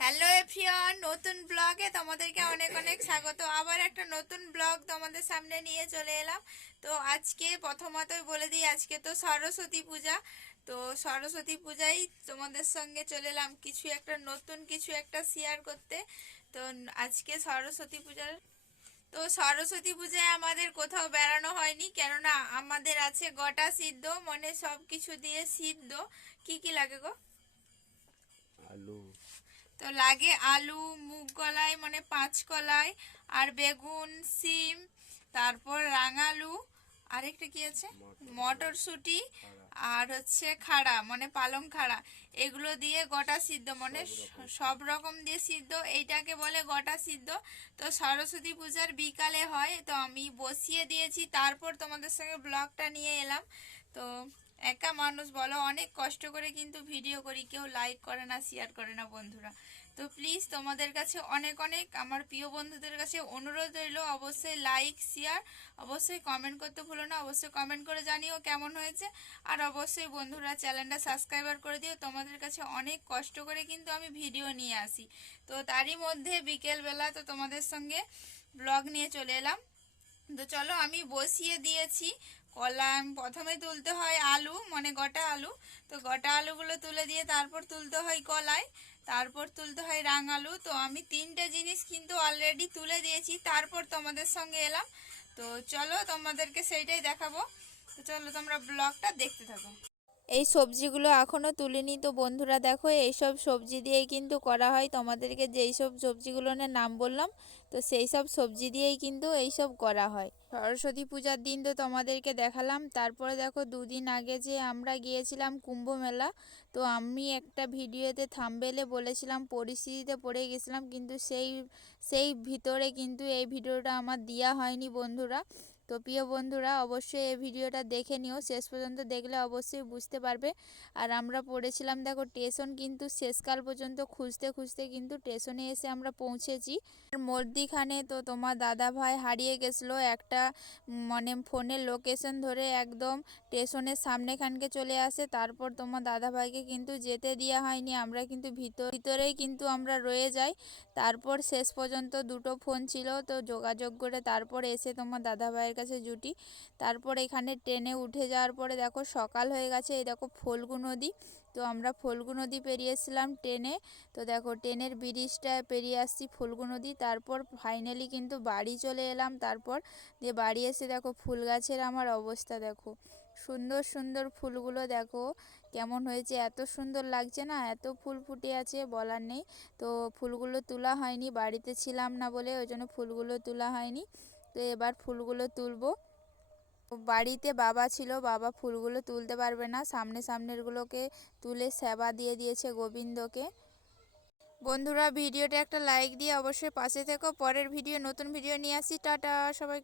Hello everyone নতুন ব্লগে তোমাদেরকে অনেক অনেক স্বাগত। আবার একটা নতুন ব্লগ তোমাদের সামনে নিয়ে চলে এলাম। তো আজকে প্রথমতই বলে দিই, আজকে তো সরস্বতী পূজা। তো সরস্বতী পূজাই তোমাদের সঙ্গে চলে এলাম কিছু একটা নতুন কিছু একটা শেয়ার করতে। তো আজকে সরস্বতী পূজার তো সরস্বতী পূজায় আমাদের কোথাও বেড়ানো হয়নি কেননা আমাদের আছে গোটা সিদ্ধ মানে সব কিছু দিয়ে সিদ্ধ। কি কি লাগে গো? আলু। তো লাগে আলু মুগ কলাই মানে পাঁচ কলাই আর বেগুন সিম তারপর রাঙালু আরেকটা কি আছে? মটরশুঁটি। আর হচ্ছে খাড়া মানে পালং খাড়া এগুলো দিয়ে গোটা সিদ্ধ মানে সব রকম দিয়ে সিদ্ধ এইটাকে বলে গোটা সিদ্ধ। তো সরস্বতী পূজার বিকালে হয় তো আমি বসিয়ে দিয়েছি তারপর তোমাদের সঙ্গে ব্লগটা নিয়ে এলাম। তো একা মানুষ বলো, অনেক কষ্ট করে কিন্তু ভিডিও করি, কেউ লাইক করে না শেয়ার করে না বন্ধুরা। তো প্লিজ তোমাদের কাছে অনেক অনেক আমার প্রিয় বন্ধুদের কাছে অনুরোধ রইল, অবশ্যই লাইক শেয়ার অবশ্যই কমেন্ট করতে ভুলো না, অবশ্যই কমেন্ট করে জানিও কেমন হয়েছে। আর অবশ্যই বন্ধুরা চ্যানেলটা সাবস্ক্রাইবার করে দিও, তোমাদের কাছে অনেক কষ্ট করে কিন্তু আমি ভিডিও নিয়ে আসি। তো তারই মধ্যে বিকেলবেলা তো তোমাদের সঙ্গে ব্লগ নিয়ে চলে এলাম। তো চলো আমি বসিয়ে দিয়েছি কলা প্রথমে তুলতে হয় আলু মানে গোটা আলু। তো গোটা আলুগুলো তুলে দিয়ে তারপর তুলতে হয় কলাই, তারপর তুলতে হয় রাঙ আলু তো আমি তিনটে জিনিস কিন্তু অলরেডি তুলে দিয়েছি, তারপর তোমাদের সঙ্গে এলাম। তো চলো তোমাদেরকে সেইটাই দেখাবো। তো চলো তোমরা ব্লগটা দেখতে থাকো। এই সবজিগুলো এখনও তুলিনি। তো বন্ধুরা দেখো, এইসব সবজি দিয়েই কিন্তু করা হয়। তোমাদেরকে যেই সব সবজিগুলোর নাম বললাম, তো সেই সব সবজি দিয়েই কিন্তু এইসব করা হয়। সরস্বতী পূজার দিন তো তোমাদেরকে দেখালাম। তারপরে দেখো, দুদিন আগে যে আমরা গিয়েছিলাম কুম্ভ মেলা, তো আমি একটা ভিডিওতে থামবেলে বলেছিলাম, পরিস্থিতিতে পড়ে গেছিলাম। কিন্তু সেই সেই ভিতরে কিন্তু এই ভিডিওটা আমার দেওয়া হয়নি বন্ধুরা। তো প্রিয় বন্ধুরা, অবশ্যই এই ভিডিওটা দেখে নিও। শেষ পর্যন্ত দেখলে অবশ্যই বুঝতে পারবে। আর আমরা পড়েছিলাম, দেখো স্টেশন কিন্তু শেষকাল পর্যন্ত খুঁজতে খুঁজতে কিন্তু স্টেশনে এসে আমরা পৌঁছেছি। মধ্যিখানে তো তোমার দাদা ভাই হারিয়ে গেছিল একটা মানে ফোনের লোকেশন ধরে একদম স্টেশনের সামনেখানকে চলে আসে। তারপর তোমার দাদা ভাইকে কিন্তু যেতে দেওয়া হয়নি। আমরা কিন্তু ভিতর, ভিতরেই কিন্তু আমরা রয়ে যাই। তারপর শেষ পর্যন্ত দুটো ফোন ছিল, তো যোগাযোগ করে তারপর এসে তোমার দাদা ভাইয়ের কাছে জুটি। তারপর এখানে ট্রেনে উঠে যাওয়ার পরে দেখো সকাল হয়ে গেছে, এই দেখো ফল্গু নদী। তো আমরা ফল্গু নদী পেরিয়েছিলাম ট্রেনে। তো দেখো ট্রেনের ব্রিজটা পেরিয়ে আসছি ফল্গু নদী। তারপর ফাইনালি কিন্তু বাড়ি চলে এলাম। তারপর দিয়ে বাড়ি এসে দেখো ফুল গাছের আমার অবস্থা দেখো। সুন্দর সুন্দর ফুলগুলো দেখো। কেমন হয়েছে? এত সুন্দর লাগছে না? এত ফুল ফুটে আছে বলার নেই। তো ফুলগুলো তোলা হয়নি, বাড়িতে ছিলাম না বলে ওই জন্য ফুলগুলো তোলা হয়নি। তো এবার ফুলগুলো তুলবো। বাড়িতে বাবা ছিল, বাবা ফুলগুলো তুলতে পারবে না। সামনে সামনেরগুলোকে তুলে সেবা দিয়ে দিয়েছে গোবিন্দকে। বন্ধুরা, ভিডিওটা একটা লাইক দিয়ে অবশ্যই পাশে থেকো। পরের ভিডিও, নতুন ভিডিও নিয়ে আসি। টাটা, সবাই।